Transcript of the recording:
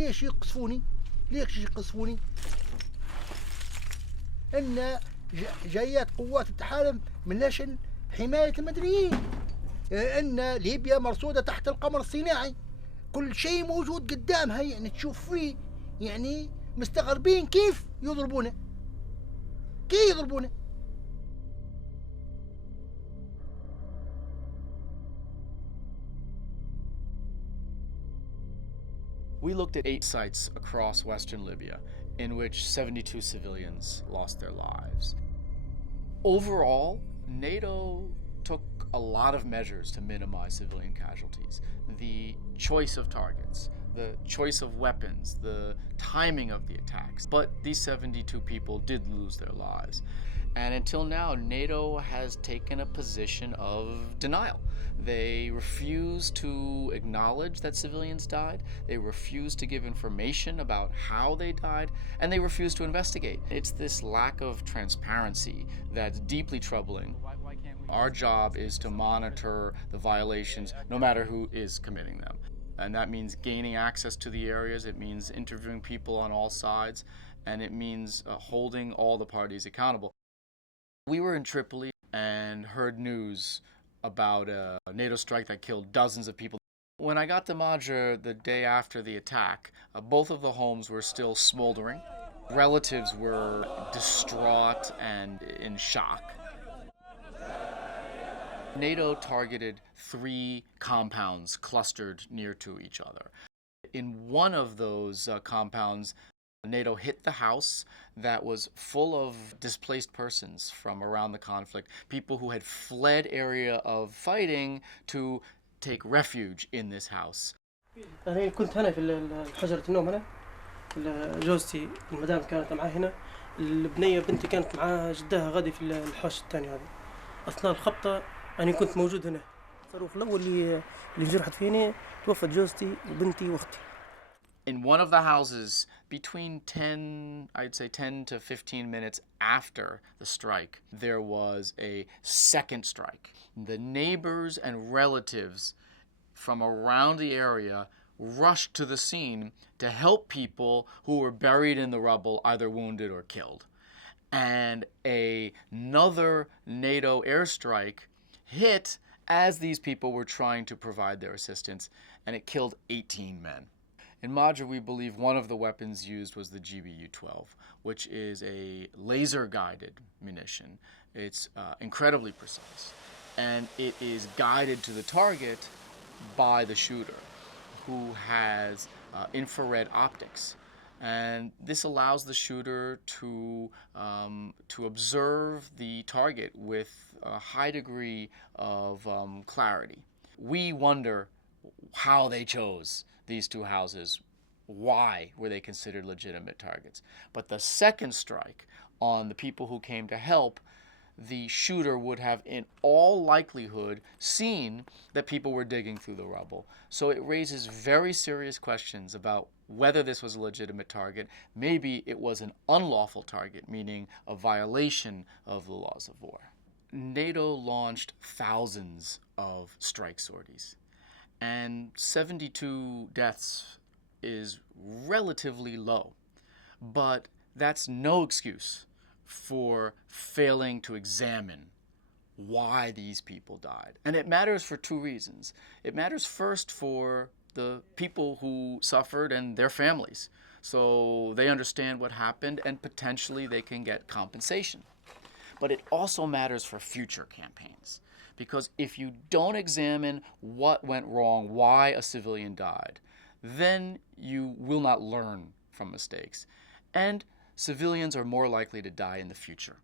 ليش يقصفوني؟ ليش يقصفوني؟ إن جايات قوات التحالف من لاشن حماية المدنيين، إن ليبيا مرصودة تحت القمر الصناعي، كل شيء موجود قدامها، يعني تشوف فيه، يعني مستغربين كيف يضربونه، كيف يضربونه. We looked at 8 sites across western Libya in which 72 civilians lost their lives. Overall, NATO took a lot of measures to minimize civilian casualties. The choice of targets, the choice of weapons, the timing of the attacks. But these 72 people did lose their lives. And until now, NATO has taken a position of denial. They refuse to acknowledge that civilians died. They refuse to give information about how they died, and they refuse to investigate. It's this lack of transparency that's deeply troubling. Our job is to monitor the violations, no matter who is committing them. And that means gaining access to the areas, it means interviewing people on all sides, and it means holding all the parties accountable. We were in Tripoli and heard news about a NATO strike that killed dozens of people. When I got to Madja the day after the attack, both of the homes were still smoldering. Relatives were distraught and in shock. NATO targeted 3 compounds clustered near to each other. In one of those compounds, NATO hit the house that was full of displaced persons from around the conflict, people who had fled area of fighting to take refuge in this house. أنا كنت هنا في حجرة النوم هنا، جوزتي المدام كانت معاه هنا، البنية بنتي كانت مع جدها غادي في الحوش الثاني هذا. أثناء الخبطة أنا كنت موجود هنا. الصاروخ الأول اللي انجرحت فيني توفت جوزتي وبنتي وأختي. In one of the houses, between 10 to 15 minutes after the strike, there was a second strike. The neighbors and relatives from around the area rushed to the scene to help people who were buried in the rubble, either wounded or killed. And another NATO airstrike hit as these people were trying to provide their assistance, and it killed 18 men. In Madja, we believe one of the weapons used was the GBU-12, which is a laser-guided munition. It's incredibly precise, and it is guided to the target by the shooter, who has infrared optics. And this allows the shooter to observe the target with a high degree of clarity. We wonder how they chose these 2 houses. Why were they considered legitimate targets? But the second strike on the people who came to help, the shooter would have in all likelihood seen that people were digging through the rubble. So it raises very serious questions about whether this was a legitimate target. Maybe it was an unlawful target, meaning a violation of the laws of war. NATO launched thousands of strike sorties, and 72 deaths is relatively low, but that's no excuse for failing to examine why these people died. And it matters for 2 reasons. It matters first for the people who suffered and their families, so they understand what happened and potentially they can get compensation. But it also matters for future campaigns, because if you don't examine what went wrong, why a civilian died, then you will not learn from mistakes. And civilians are more likely to die in the future.